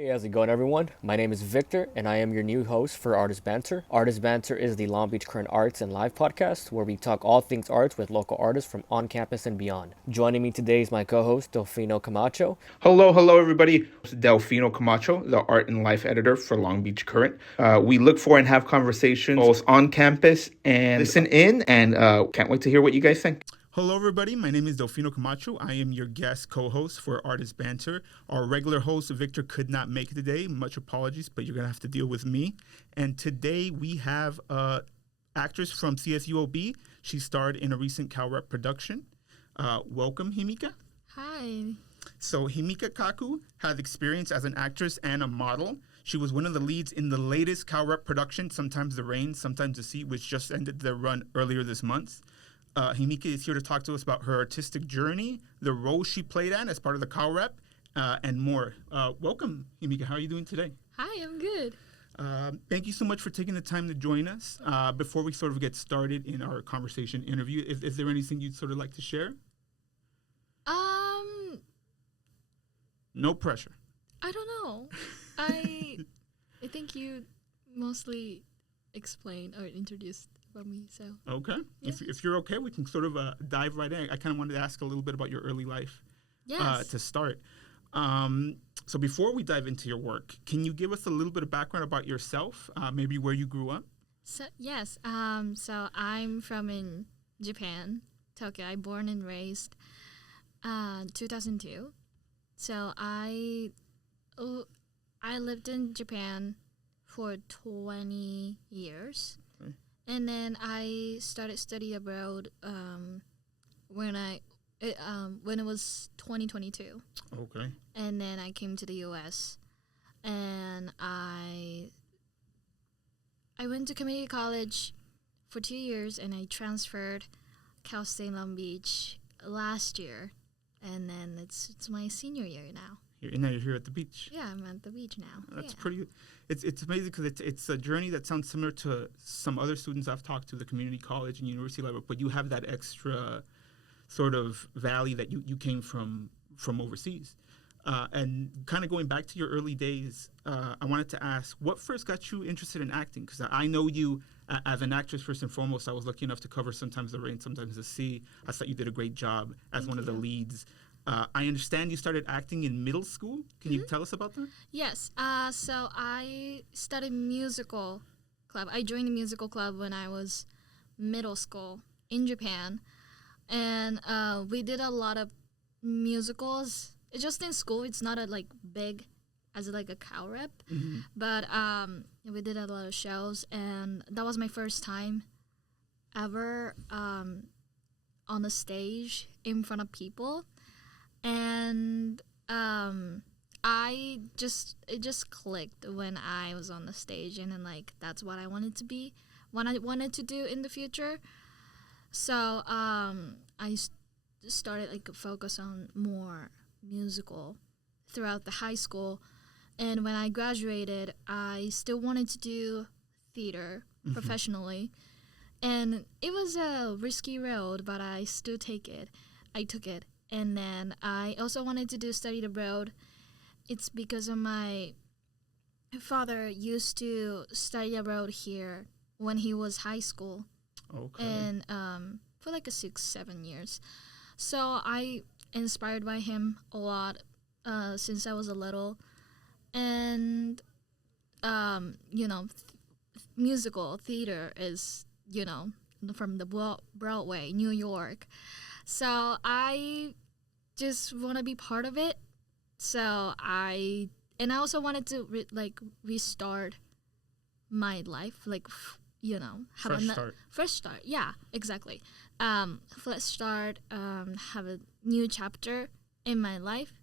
Hey, how's it going, everyone? My name is Victor, and I am your new host for Artist Banter. Artist Banter is the Long Beach Current Arts and Live podcast where we talk all things arts with local artists from on campus and beyond. Joining me today is my co-host, Delfino Camacho. Hello, everybody. It's Delfino Camacho, the art and life editor for Long Beach Current. We look for and have conversations both on campus and listen in, and can't wait to hear what you guys think. Hello, everybody. My name is Delfino Camacho. I am your guest co-host for Artist Banter. Our regular host, Victor, could not make it today. Much apologies, but you're going to have to deal with me. And today we have an actress from CSUOB. She starred in a recent Cal Rep production. Welcome, Himika. Hi. So Himika Kaku has experience as an actress and a model. She was one of the leads in the latest Cal Rep production, Sometimes the Rain, Sometimes the Sea, which just ended their run earlier this month. Himika is here to talk to us about her artistic journey, the role she played as part of the Cal Rep, and more. Welcome, Himika. How are you doing today? Hi, I'm good. Thank you so much for taking the time to join us. Before we sort of get started in our conversation interview, is there anything you'd sort of like to share? No pressure. I don't know. I think you mostly explained or introduced about me, so. Okay. Yeah. If you're okay, we can sort of dive right in. I kind of wanted to ask a little bit about your early life to start. So before we dive into your work, can you give us a little bit of background about yourself, maybe where you grew up? So I'm from in Japan, Tokyo. I born and raised 2002. So I lived in Japan for 20 years. Okay. And then I started study abroad when it was 2022. Okay. And then I came to the U.S. and I went to community college for 2 years, and I transferred Cal State Long Beach last year, and then it's my senior year now. Now you're here at the beach. Yeah, I'm at the beach now. That's pretty. It's amazing because it's a journey that sounds similar to some other students I've talked to, the community college and university level, but you have that extra sort of valley that you came from overseas. And kind of going back to your early days, I wanted to ask, what first got you interested in acting? Because I know you as an actress first and foremost. I was lucky enough to cover Sometimes the Rain, Sometimes the Sea. I thought you did a great job as one of the leads. I understand you started acting in middle school. Can you tell us about that? Yes. So I studied musical club. I joined the musical club when I was middle school in Japan. And we did a lot of musicals. It's just in school. It's not big as a Cal Rep. Mm-hmm. But we did a lot of shows. And that was my first time ever on the stage in front of people. And it just clicked when I was on the stage, and then that's what I wanted to be, what I wanted to do in the future. So I started focus on more musical throughout the high school, and when I graduated, I still wanted to do theater professionally, and it was a risky road, but I still took it. And then I also wanted to do study abroad. It's because of my father used to study abroad here when he was high school. Okay. And for 6-7 years. So I inspired by him a lot since I was a little. And, musical theater is, from the Broadway, New York. So I just want to be part of it. So I also wanted to restart my life, fresh start. Yeah, exactly. Fresh start, have a new chapter in my life.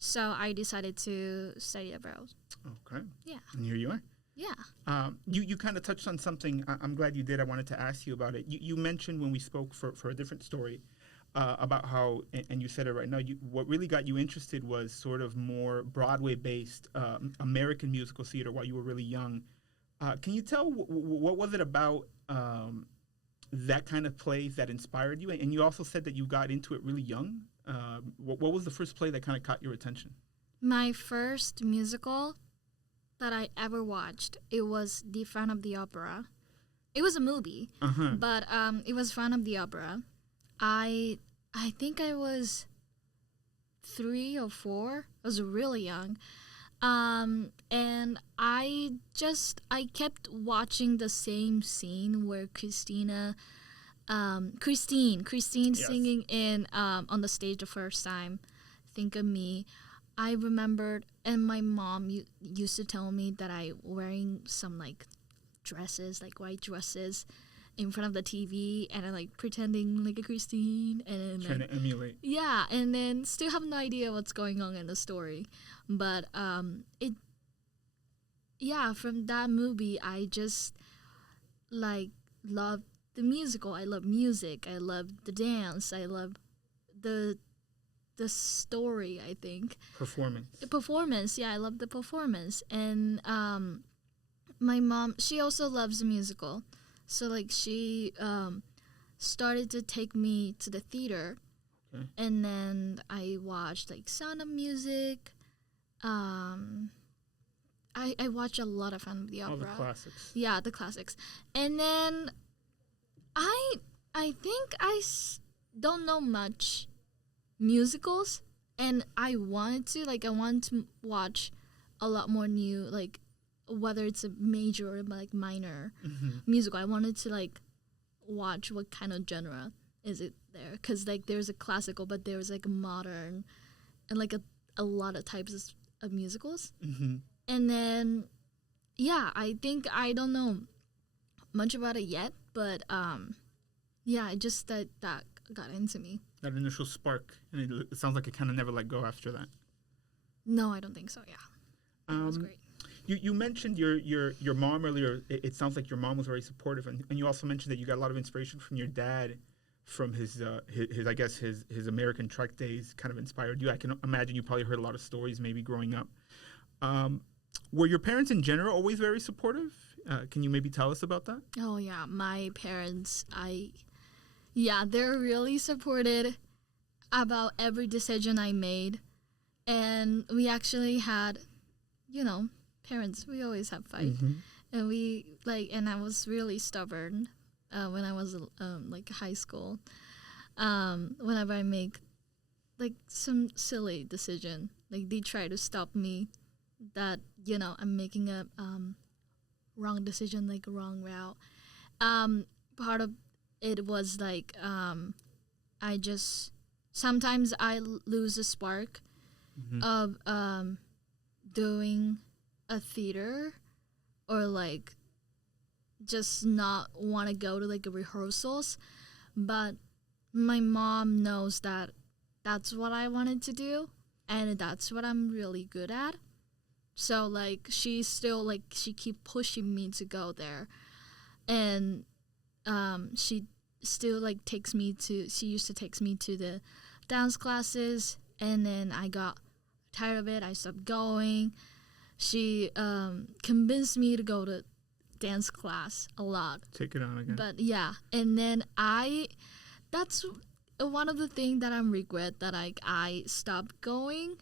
So I decided to study abroad. Okay. Yeah. And here you are. Yeah. You kind of touched on something. I'm glad you did. I wanted to ask you about it. You mentioned when we spoke for a different story about how, and you said it right now, what really got you interested was sort of more Broadway-based American musical theater while you were really young. Can you tell what was it about that kind of play that inspired you? And you also said that you got into it really young. What was the first play that kind of caught your attention? My first musical that I ever watched, it was The Phantom of the Opera. It was a movie, but it was Phantom of the Opera. I think I was 3 or 4. I was really young. And I kept watching the same scene where Christine Yes. singing in on the stage the first time. Think of Me. I remembered, and my mom used to tell me that I wearing some like dresses, like white dresses, in front of the TV, and I like pretending like a Christine, and Trying to emulate. yeah, and then still have no idea what's going on in the story, but it yeah, from that movie I just like love the musical. I love music. I love the dance. I love the story. I think Performance. the performance. Yeah, I love the performance, and my mom, she also loves the musical, so like she started to take me to the theater. Okay. And then I watched like Sound of Music. I watch a lot of Phantom of the All the Opera. classics. Yeah, the classics. And then I think don't know much musicals, and I wanted to watch a lot more new, like whether it's a major or like minor musical. I wanted to like watch what kind of genre is it there, because like there's a classical, but there's like a modern, and like a lot of types of musicals. And then yeah, I think I don't know much about it yet, but yeah, I just that got into me. That initial spark, and it sounds like it kind of never let go after that. No, I don't think so. Yeah, it was great. You mentioned your mom earlier. It sounds like your mom was very supportive, and you also mentioned that you got a lot of inspiration from your dad, from his I guess his American truck days kind of inspired you. I can imagine you probably heard a lot of stories maybe growing up. Were your parents in general always very supportive? Can you maybe tell us about that? Oh yeah, my parents, they're really supported about every decision I made, and we actually had, parents. We always have fight, and I was really stubborn when I was like high school. Whenever I make like some silly decision, like they try to stop me, that I'm making a wrong decision, like a wrong route. Part of it was like I just sometimes I lose a spark of doing a theater, or like just not want to go to like a rehearsals, but my mom knows that that's what I wanted to do, and that's what I'm really good at. So like she still like she keep pushing me to go there, and she still like she used to take me to the dance classes, and then I got tired of it. I stopped going. She convinced me to go to dance class a lot. Take it on again. But yeah, and then that's one of the things that I'm regret, that I stopped going,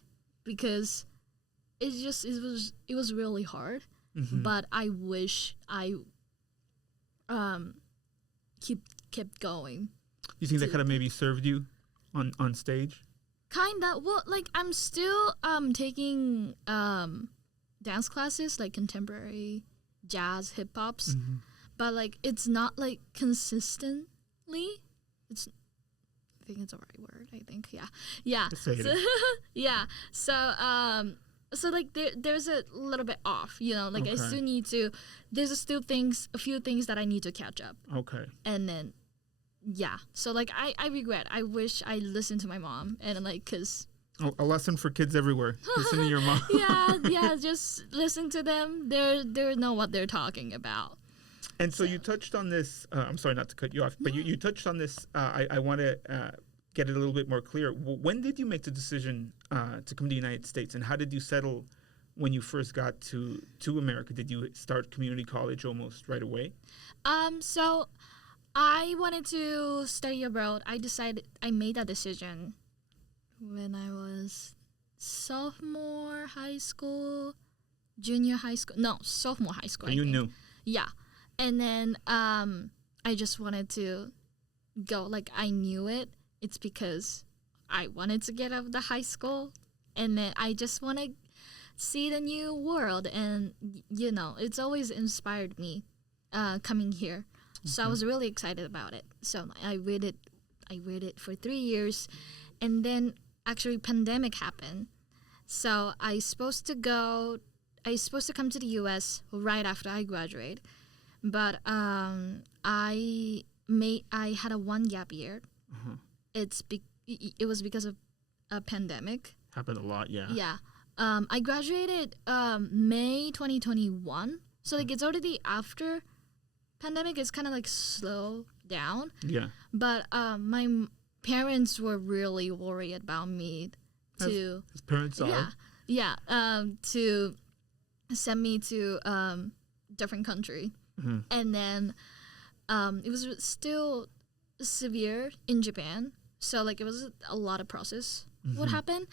because it was really hard. But I wish I kept going. You think that kind of maybe served you on stage? Kinda. Well, like I'm still taking dance classes, like contemporary jazz, hip hops, but like it's not like consistently. I think it's the right word. I think yeah. Say it. So, yeah. So like there's a little bit off, like I still need to. There's still a few things that I need to catch up. Okay. And then yeah, so like I regret. I wish I listened to my mom, and like, cause a lesson for kids everywhere. Listen to your mom. yeah, just listen to them. They know what they're talking about. And so you touched on this. I'm sorry not to cut you off, but you touched on this. I want to get it a little bit more clear. When did you make the decision to come to the United States, and how did you settle when you first got to America? Did you start community college almost right away? So I wanted to study abroad. I made that decision when I was sophomore high school, junior high school. No, sophomore high school. So I you think. knew. Yeah. And then I just wanted to go. Like, I knew it. It's because I wanted to get out of the high school. And then I just want to see the new world. And, you know, it's always inspired me coming here. So I was really excited about it. So I read it for 3 years. And then actually pandemic happened. So I supposed to come to the US right after I graduate. But I had a 1 gap year. Uh-huh. It was because of a pandemic. Happened a lot, yeah. Yeah. I graduated May 2021. So like it's already after pandemic. It's kind of like slow down. Yeah. But my parents were really worried about me to His parents are. yeah to send me to different country. Mm-hmm. And then it was still severe in Japan, so like it was a lot of process what happened.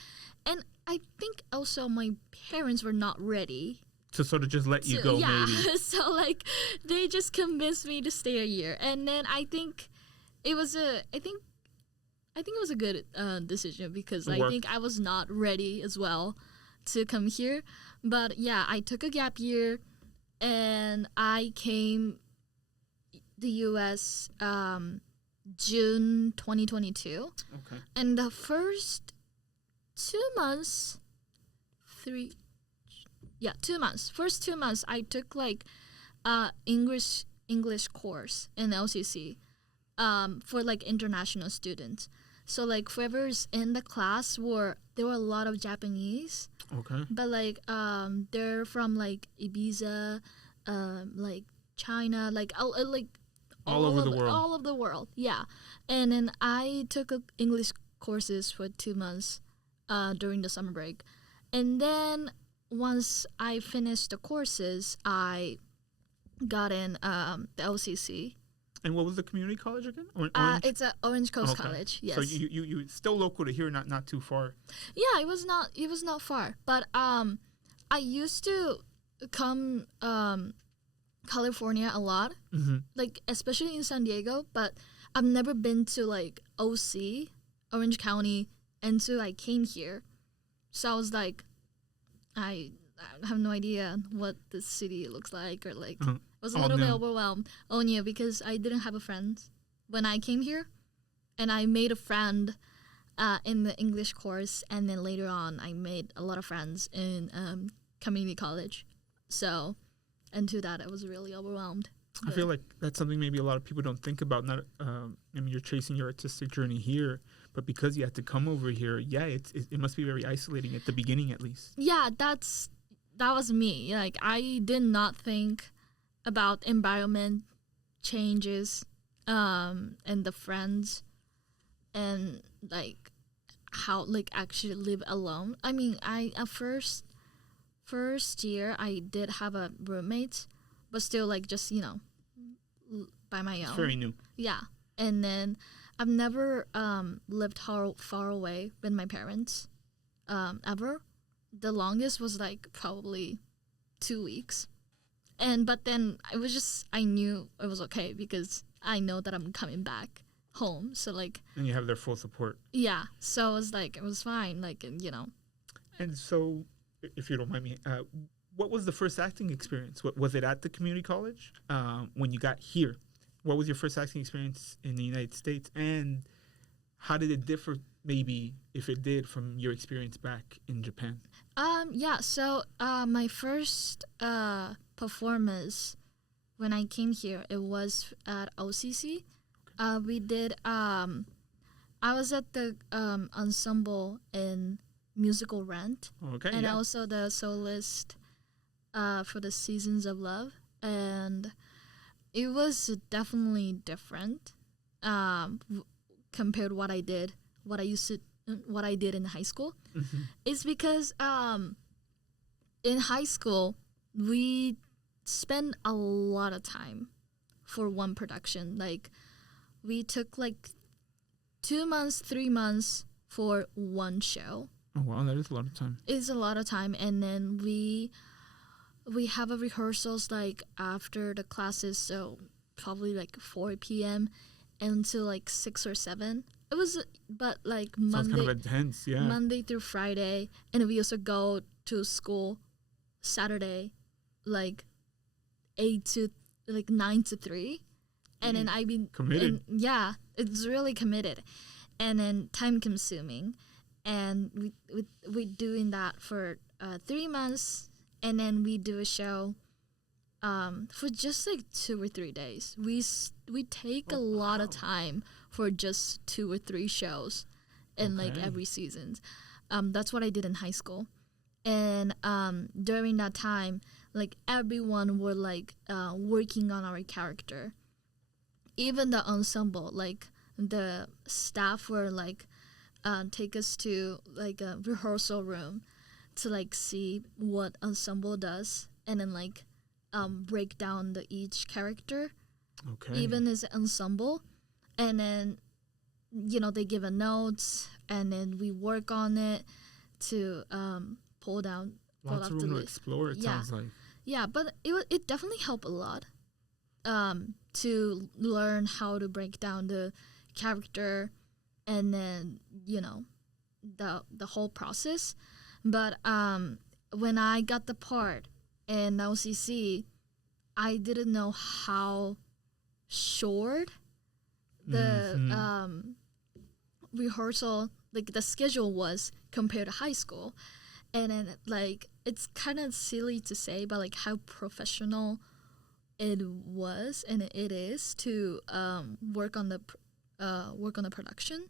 And I think also my parents were not ready To sort of just let you go, yeah. maybe. So like they just convinced me to stay a year, and then I think it was a good decision, because It I worked. think I was not ready as well to come here. But yeah, I took a gap year, and I came the U.S. June 2022, Okay. and the first 2 months, 2 months. First 2 months, I took like English course in LCC for like international students. So like whoever's in the class there were a lot of Japanese, Okay. but like they're from like Ibiza, like China, like All over the world. All of the world, yeah. And then I took English courses for 2 months during the summer break, and then once I finished the courses, I got in the LCC. And what was the community college again? Orange? It's at Orange Coast Okay. College. Yes. So you still local to here, not too far. Yeah, it was not far, but I used to come California a lot, Mm-hmm. like especially in San Diego, but I've never been to like OC, Orange County, until I came here. So I was like, I have no idea what the city looks like, or like Uh-huh. I was a All little bit new. overwhelmed. Oh yeah, because I didn't have a friend when I came here, and I made a friend in the English course, and then later on I made a lot of friends in community college. So into that, I was really overwhelmed. I feel like that's something maybe a lot of people don't think about. Not, I mean, you're chasing your artistic journey here, but because you had to come over here, yeah, it must be very isolating at the beginning, at least. Yeah, that was me. Like I did not think about environment changes, and the friends, and like how like actually live alone. I mean, I at first year I did have a roommate, but still like just by my It's own. very new. Yeah, and then I've never lived far away with my parents, ever. The longest was like probably 2 weeks, but then I knew it was okay, because I know that I'm coming back home. So like And you have their full support. yeah, so it was fine. Like And so, if you don't mind me, what was the first acting experience? Was it at the community college when you got here? What was your first acting experience in the United States, and how did it differ, maybe if it did, from your experience back in Japan? Yeah, so my first performance when I came here, it was at OCC. We did I was at the ensemble in musical Rent, Okay, and yeah. also the soloist for the Seasons of Love, and it was definitely different compared to what I did in high school. Mhm. It's because in high school we spend a lot of time for one production. Like we took like 2 months, 3 months for one show. Oh wow, that is a lot of time. It's a lot of time, and then we have a rehearsals like after the classes, so probably like 4 p.m. until like 6 or 7. It was, but like Sounds kind of intense, yeah. Monday through Friday, and we also go to school Saturday, like 9 to 3, and then I've been committed. Yeah, it's really committed, and then time consuming, and we doing that for 3 months, and then we do a show for just like 2 or 3 days. We take a lot of time for just 2 or 3 shows in like every season. That's what I did in high school, and during that time, like everyone were like working on our character. Even the ensemble, like the staff were like take us to like a rehearsal room to like see what ensemble does, and then like break down each character, even as ensemble, and then they give a notes, and then we work on it to pull down. Lots of room to explore. It sounds like. Yeah, but it definitely helped a lot to learn how to break down the character, and then the whole process. But when I got the part in LCC, I didn't know how short the rehearsal, like the schedule was compared to high school. And then like it's kind of silly to say, but like how professional it was and it is to work on the production.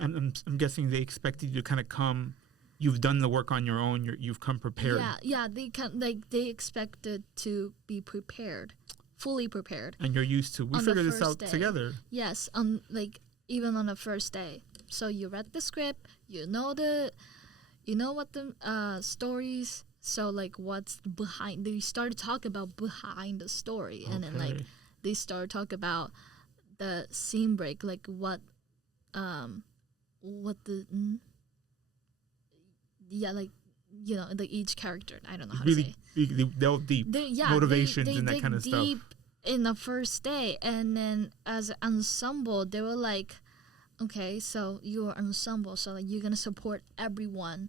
I'm guessing they expected you to kind of come. You've done the work on your own. You've come prepared. Yeah. They expected to be prepared, fully prepared. And you're used to. We figured this out together. Yes, even on the first day. So you read the script. You know what the stories. So like what's behind? They started talking about behind the story, and then like they started talking about the scene break, like what the. Yeah, like each character. I don't know how to say. They delve deep. Motivations they and that kind of stuff. Deep in the first day, and then as an ensemble, they were like, "Okay, so you're an ensemble, so like you're gonna support everyone.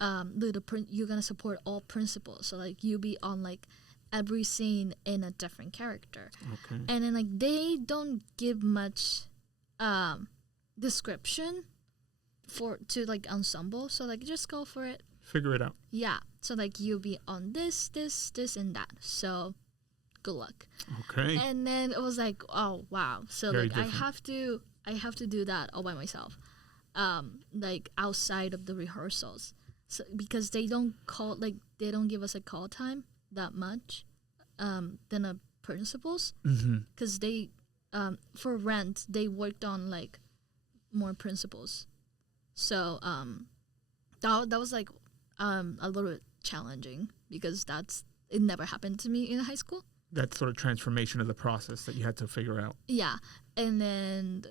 You're gonna support all principals. So like you be on like every scene in a different character. Okay. And then like they don't give much description to like ensemble, so like just go for it, figure it out. Yeah, so like you'll be on this and that, so good luck. Okay. And then it was like, oh wow, so Very like different. I have to do that all by myself, like outside of the rehearsals, so because they don't give us a call time that much than the principals, because they for Rent they worked on like more principals. So that was like a little bit challenging because it never happened to me in high school. That sort of transformation of the process that you had to figure out. Yeah, and then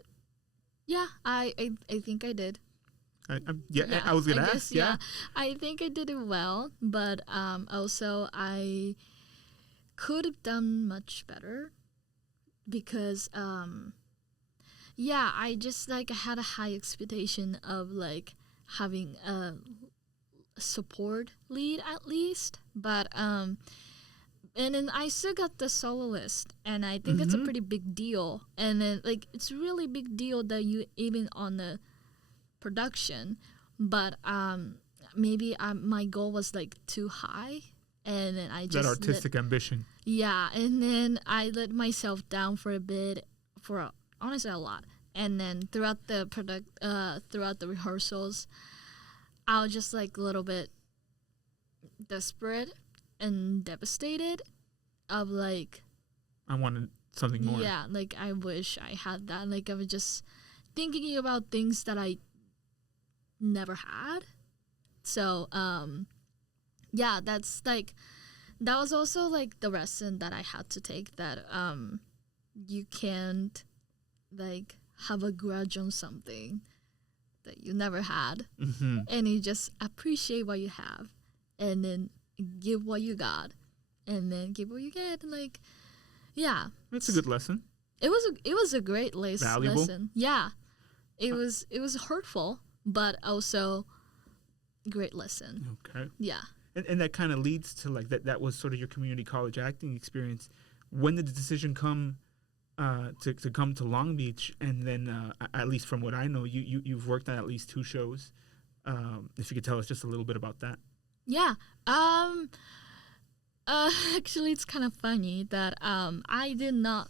I think I did. I was gonna ask. Yeah, I think I did it well, but also I could have done much better because I just like had a high expectation of like having a support lead at least, but and then I still got the soloist, and I think it's a pretty big deal, and then like it's really big deal that you even on the production, but maybe my goal was like too high, and then I just that artistic ambition. Yeah, and then I let myself down for a bit, for honestly a lot, and then throughout the rehearsals, I was just like a little bit desperate and devastated of like I wanted something more. Yeah, like I wish I had that. Like I was just thinking about things that I never had. So that's like that was also like the lesson that I had to take, that you can't like have a grudge on something that you never had, Mm-hmm. and you just appreciate what you have, and then give what you got, and then give what you get. And like, yeah, That's a good lesson. it was a great Valuable? lesson. Yeah, it was hurtful, but also great lesson. Okay. Yeah. And that kind of leads to like that was sort of your community college acting experience. When did the decision come to come to Long Beach? And then at least from what I know, you've worked on at least 2 shows. If you could tell us just a little bit about that. Yeah. Actually, it's kind of funny that I did not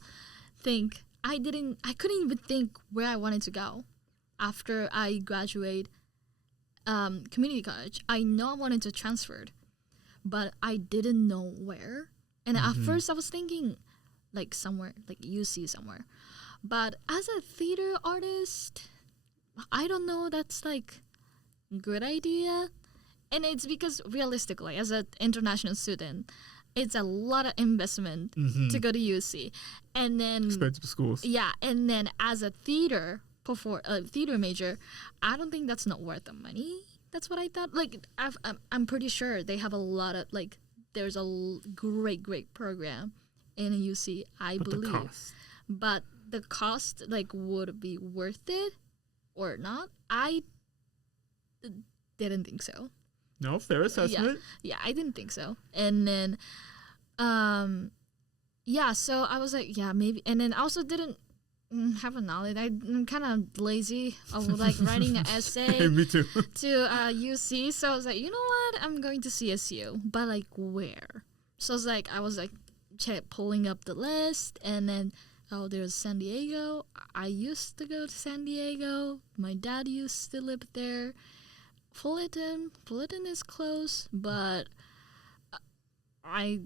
think I couldn't even think where I wanted to go after I graduate community college. I know I wanted to transfer, but I didn't know where. And at first, I was thinking like somewhere, like UC somewhere. But as a theater artist, I don't know. That's like a good idea. And it's because realistically, as an international student, it's a lot of investment to go to UC. And then Expensive schools. yeah, and then as a theater major, I don't think that's not worth the money. That's what I thought. Like I'm pretty sure they have a lot of like there's a great program in UC. I But believe, the cost. but the cost like would be worth it or not. I didn't think so. No, fair assessment. Yeah, I didn't think so. And then, yeah, so I was like, yeah, maybe. And then I also didn't have a knowledge. I'm kind of lazy of like writing an essay Me too. to UC. So I was like, you know what? I'm going to CSU, but like where? So I was like pulling up the list, and then there's San Diego. I used to go to San Diego. My dad used to live there. Fullerton is close, but I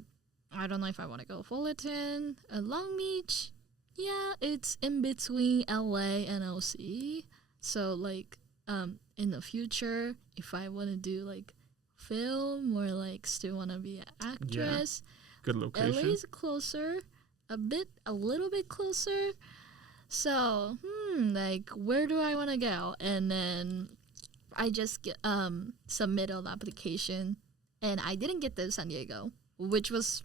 don't know if I want to go Fullerton. Long Beach, yeah, it's in between LA and OC. So like in the future, if I want to do like film or like still want to be an actress, Good location. LA is closer, a little bit closer. So like where do I want to go? And then I just submitted an application, and I didn't get to San Diego, which was,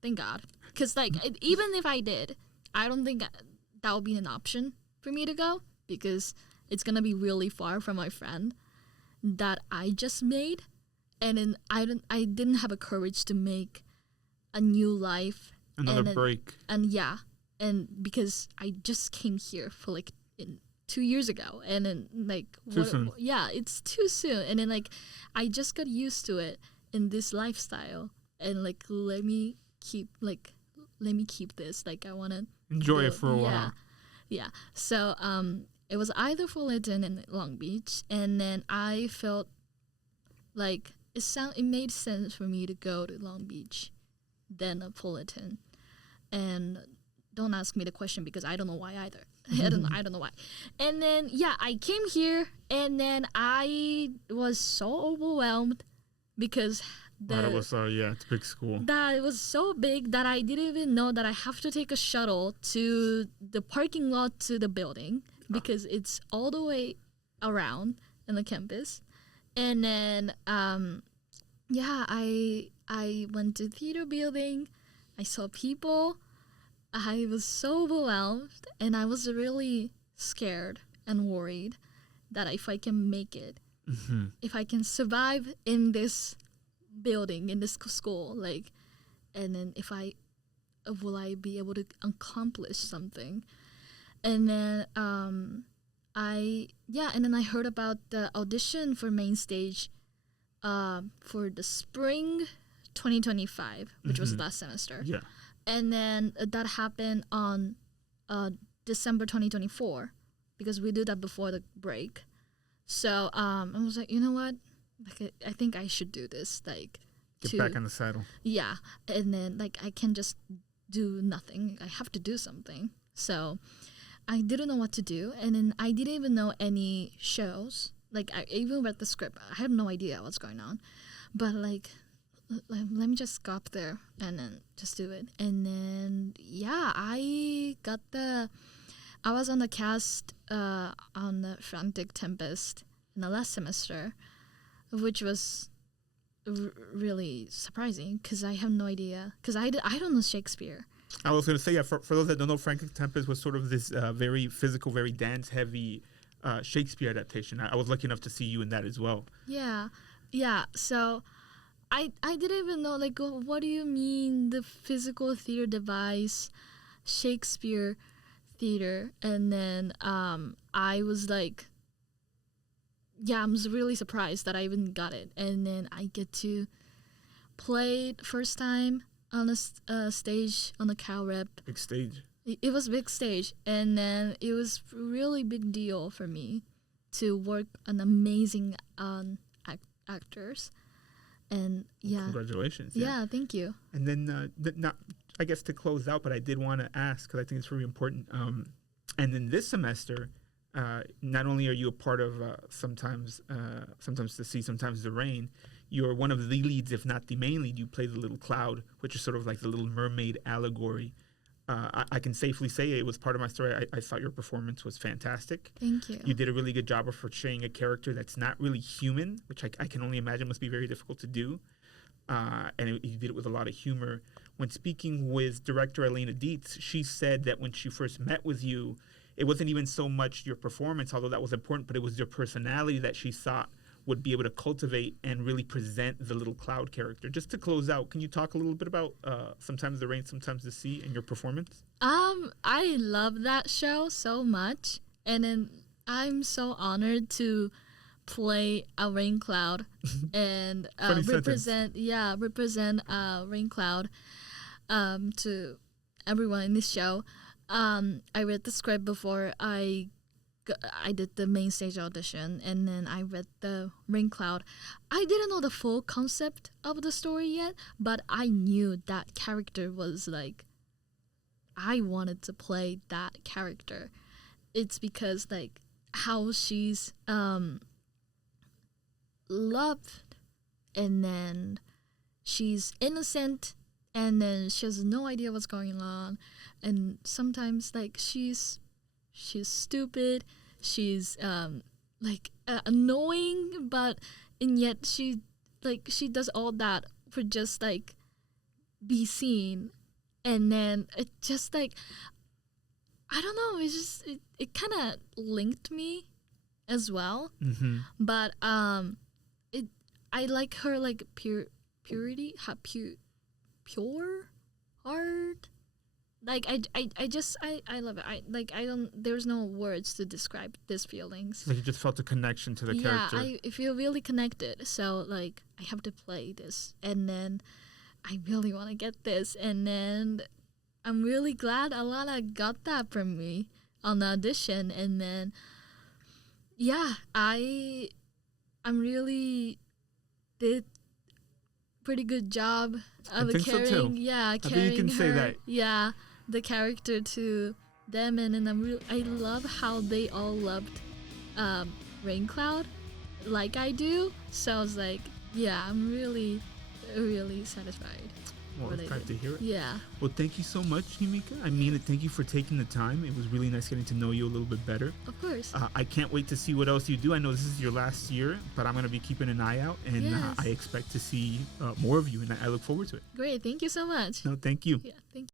thank God. Because, like, even if I did, I don't think that would be an option for me to go, because it's going to be really far from my friend that I just made. And then I didn't have a courage to make a new life. Another break. And yeah, and because I just came here for, like, 2 years ago, and then like Too soon. Yeah, it's too soon. And then like I just got used to it in this lifestyle, and like let me keep this, like I want to Enjoy it for a while. Yeah. So it was either Fullerton and Long Beach, and then I felt like it made sense for me to go to Long Beach than Fullerton. And don't ask me the question because I don't know why either. I don't know why. And then yeah, I came here, and then I was so overwhelmed because it's a big school. that it was so big that I didn't even know that I have to take a shuttle to the parking lot to the building, because it's all the way around in the campus. And then yeah, I went to theater building. I saw people. I was so overwhelmed, and I was really scared and worried that if I can make it, if I can survive in this building, in this school, like, and then will I be able to accomplish something? And then and then I heard about the audition for main stage for the spring 2025, which was last semester. Yeah. And then that happened on December 2024, because we did that before the break. So I was like, you know what? Like, I think I should do this. Like, Get back in the saddle. Yeah. And then, like, I can just do nothing. I have to do something. So I didn't know what to do. And then I didn't even know any shows. Like, I even read the script. I had no idea what's going on. But, like, let me just go up there and then just do it. And then yeah, I got the I was on the cast on the Frantic Tempest in the last semester, which was really surprising because I have no idea. Because I don't know Shakespeare. I was going to say, yeah, for those that don't know, Frantic Tempest was sort of this very physical, very dance-heavy Shakespeare adaptation. I was lucky enough to see you in that as well. Yeah. So I didn't even know, like, what do you mean the physical theater device, Shakespeare theater? And then I was like, yeah, I'm really surprised that I even got it. And then I get to play it first time on a stage on the Cal Rep. Big stage. It was a big stage, and then it was really big deal for me to work on amazing actors. And yeah, Congratulations. yeah, thank you. And then, not I guess to close out, but I did want to ask because I think it's very important. And then this semester, not only are you a part of sometimes the sea, sometimes the rain, you're one of the leads, if not the main lead. You play the little cloud, which is sort of like the Little Mermaid allegory. I can safely say it was part of my story. I thought your performance was fantastic. Thank you. You did a really good job of portraying a character that's not really human, which I can only imagine must be very difficult to do. And you did it with a lot of humor. When speaking with director Elena Dietz, she said that when she first met with you, it wasn't even so much your performance, although that was important, but it was your personality that she thought would be able to cultivate and really present the little cloud character. Just to close out, can you talk a little bit about Sometimes the Rain, Sometimes the Sea and your performance? I love that show so much, and then I'm so honored to play a rain cloud and represent rain cloud to everyone in this show. I read the script before I did the main stage audition, and then I read the rain cloud. I didn't know the full concept of the story yet, but I knew that character was like, I wanted to play that character. It's because like how she's loved, and then she's innocent, and then she has no idea what's going on, and sometimes like she's stupid, she's annoying, but and yet she does all that for just like be seen. And then it just like, I don't know, it's just it kind of linked me as well. Mm-hmm. But I like her like purity, pure heart. Like I love it. I don't. There's no words to describe these feelings. Like you just felt a connection to the character. Yeah, I feel really connected. So like I have to play this, and then I really want to get this, and then I'm really glad Alana got that from me on the audition, and then yeah, I'm really did pretty good job of carrying. So too. Yeah, I carrying think you can her. say that. Yeah, the character to them, and then I love how they all loved Rain Cloud like I do. So I was like, yeah, I'm really satisfied. Well, it's glad to hear it. Yeah. Well, thank you so much, Himika. I mean it. Thank you for taking the time. It was really nice getting to know you a little bit better. Of course. I can't wait to see what else you do. I know this is your last year, but I'm going to be keeping an eye out, and Yes. I expect to see more of you, and I look forward to it. Great. Thank you so much. No, thank you. Yeah. Thank you.